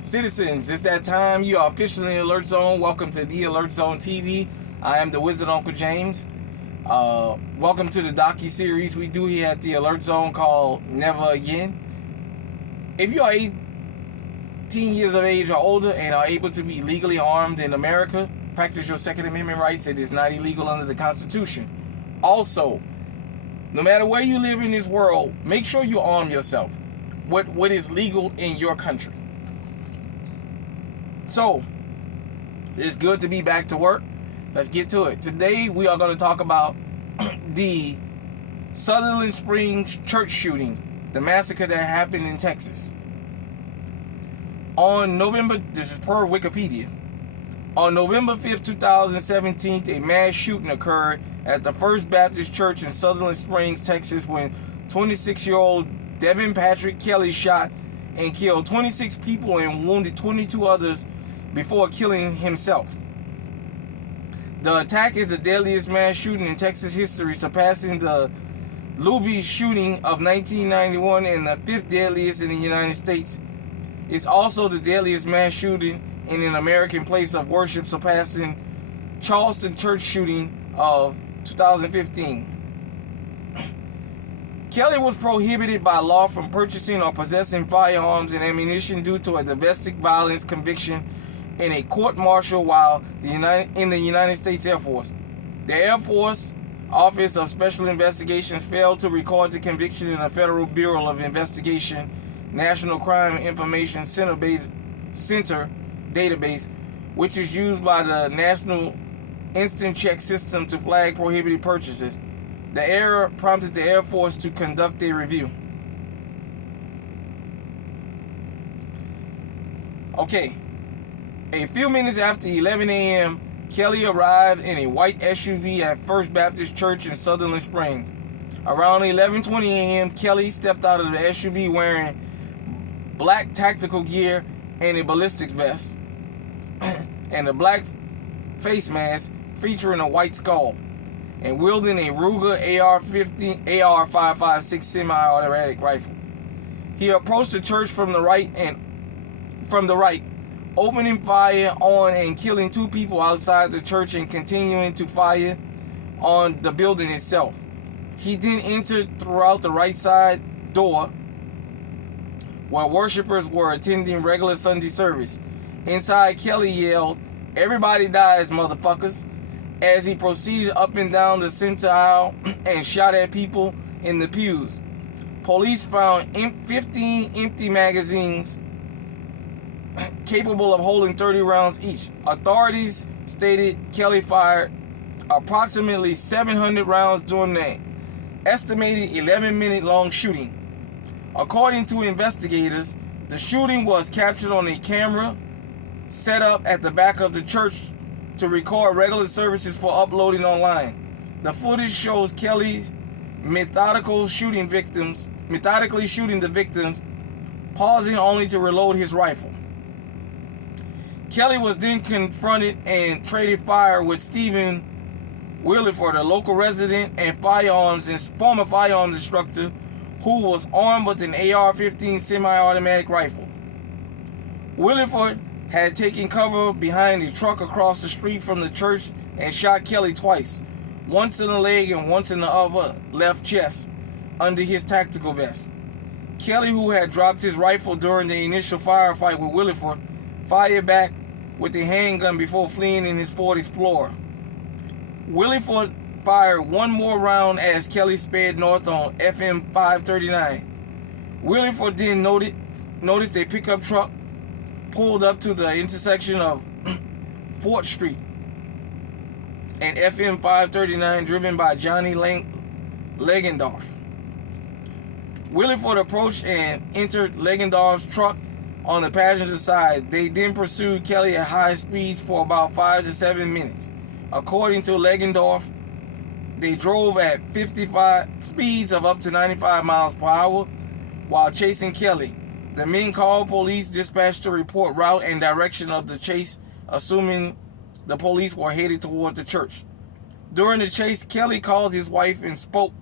Citizens, it's that time. You are officially in Alert Zone. Welcome to the Alert Zone TV. I am the Wizard Uncle James. Welcome to the docu-series we do here at the Alert Zone called Never Again. If you are 18 years of age or older and are able to be legally armed in America, practice your Second Amendment rights. It is not illegal under the Constitution. Also, no matter where you live in this world, make sure you arm yourself. What is legal in your country. So, it's good to be back to work. Let's get to it. Today, we are going to talk about the Sutherland Springs church shooting, the massacre that happened in Texas. This is per Wikipedia. On November 5th, 2017, a mass shooting occurred at the First Baptist Church in Sutherland Springs, Texas, when 26-year-old Devin Patrick Kelly shot and killed 26 people and wounded 22 others before killing himself. The attack is the deadliest mass shooting in Texas history, surpassing the Luby shooting of 1991 and the fifth deadliest in the United States. It's also the deadliest mass shooting in an American place of worship, surpassing Charleston church shooting of 2015. Kelly was prohibited by law from purchasing or possessing firearms and ammunition due to a domestic violence conviction in a court-martial while in the United States Air Force. The Air Force Office of Special Investigations failed to record the conviction in the Federal Bureau of Investigation National Crime Information Center database, which is used by the National Instant Check System to flag prohibited purchases. The error prompted the Air Force to conduct a review. Okay. A few minutes after 11 a.m., Kelly arrived in a white SUV at First Baptist Church in Sutherland Springs. Around 11:20 a.m., Kelly stepped out of the SUV wearing black tactical gear and a ballistics vest and a black face mask featuring a white skull, and wielding a Ruger AR-556 semi-automatic rifle. He approached the church from the right, opening fire on and killing 2 people outside the church and continuing to fire on the building itself. He then entered throughout the right side door where worshipers were attending regular Sunday service. Inside, Kelly yelled, "Everybody dies, motherfuckers," as he proceeded up and down the center aisle and shot at people in the pews. Police found 15 empty magazines capable of holding 30 rounds each. Authorities stated Kelly fired approximately 700 rounds during the estimated 11-minute long shooting. According to investigators, the shooting was captured on a camera set up at the back of the church to record regular services for uploading online. The footage shows Kelly methodically shooting the victims, pausing only to reload his rifle. Kelly was then confronted and traded fire with Stephen Williford, a local resident and former firearms instructor who was armed with an AR-15 semi-automatic rifle. Williford had taken cover behind a truck across the street from the church and shot Kelly twice, once in the leg and once in the upper left chest, under his tactical vest. Kelly, who had dropped his rifle during the initial firefight with Williford, fired back with a handgun before fleeing in his Ford Explorer. Williford fired one more round as Kelly sped north on FM 539. Williford then noticed a pickup truck pulled up to the intersection of 4th Street and FM 539, driven by Johnny Legendorf. Williford approached and entered Legendorf's truck on the passenger side. They then pursued Kelly at high speeds for about 5 to 7 minutes. According to Legendorf, they drove at 55 speeds of up to 95 miles per hour while chasing Kelly. The men called police dispatch to report route and direction of the chase, assuming the police were headed toward the church. During the chase, Kelly called his wife and spoke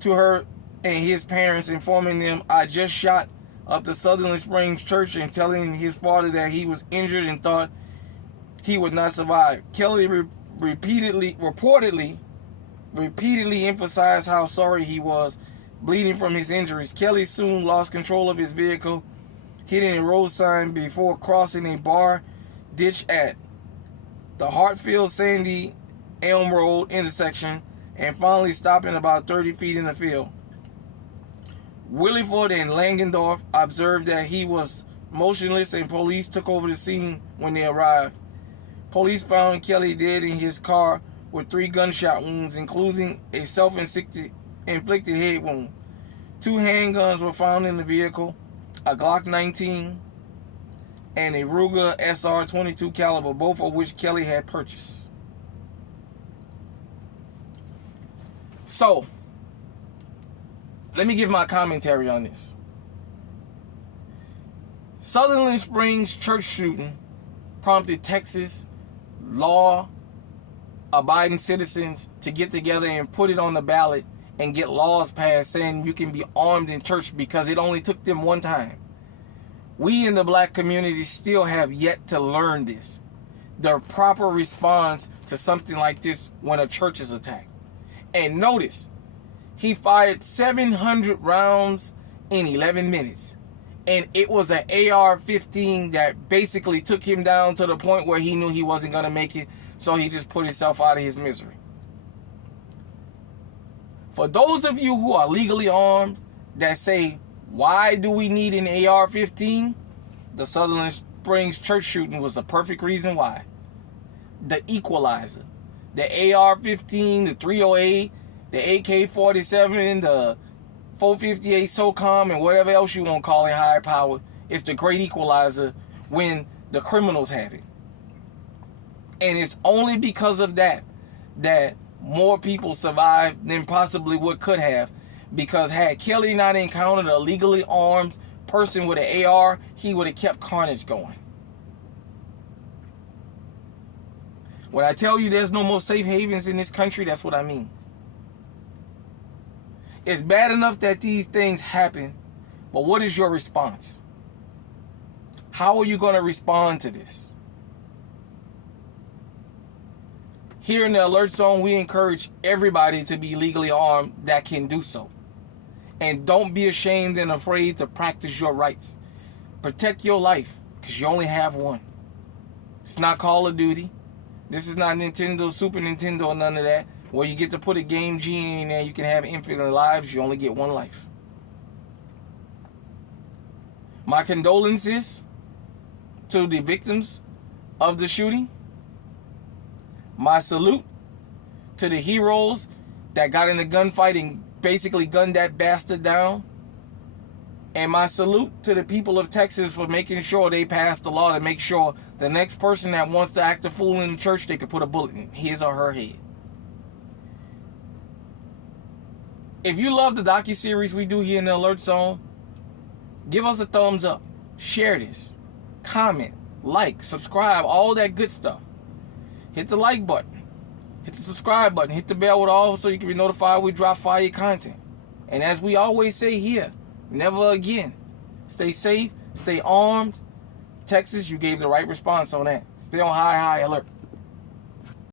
to her and his parents, informing them, "I just shot up to Sutherland Springs Church and telling his father that he was injured and thought he would not survive. Kelly repeatedly emphasized how sorry he was, bleeding from his injuries. Kelly soon lost control of his vehicle, hitting a road sign before crossing a bar ditch at the Hartfield-Sandy Elm Road intersection and finally stopping about 30 feet in the field. Williford and Langendorf observed that he was motionless and police took over the scene when they arrived. Police found Kelly dead in his car with 3 gunshot wounds, including a self-inflicted head wound. 2 handguns were found in the vehicle, a Glock 19 and a Ruger SR-22 caliber, both of which Kelly had purchased. So, let me give my commentary on this. Sutherland Springs church shooting prompted Texas law-abiding citizens to get together and put it on the ballot and get laws passed saying you can be armed in church because it only took them one time. We in the black community still have yet to learn this, the proper response to something like this when a church is attacked. And notice, he fired 700 rounds in 11 minutes. And it was an AR-15 that basically took him down to the point where he knew he wasn't going to make it, so he just put himself out of his misery. For those of you who are legally armed that say, why do we need an AR-15? The Sutherland Springs church shooting was the perfect reason why. The equalizer. The AR-15, the 308, the AK-47, the 458 SOCOM, and whatever else you want to call it, higher power. It's the great equalizer when the criminals have it. And it's only because of that more people survived than possibly what could have. Because had Kelly not encountered a legally armed person with an AR, he would have kept carnage going. When I tell you there's no more safe havens in this country, that's what I mean. It's bad enough that these things happen, but what is your response? How are you going to respond to this? Here in the Alert Zone, we encourage everybody to be legally armed that can do so. And don't be ashamed and afraid to practice your rights. Protect your life, because you only have one. It's not Call of Duty. This is not Nintendo, Super Nintendo, or none of that, where you get to put a game genie in there, you can have infinite lives, you only get one life. My condolences to the victims of the shooting. My salute to the heroes that got in a gunfight and basically gunned that bastard down. And my salute to the people of Texas for making sure they passed the law to make sure the next person that wants to act a fool in the church, they could put a bullet in his or her head. If you love the docuseries we do here in the Alert Zone, give us a thumbs up, share this, comment, like, subscribe, all that good stuff. Hit the like button, hit the subscribe button, hit the bell with all so you can be notified when we drop fire content. And as we always say here, never again. Stay safe, stay armed. Texas, you gave the right response on that. Stay on high alert.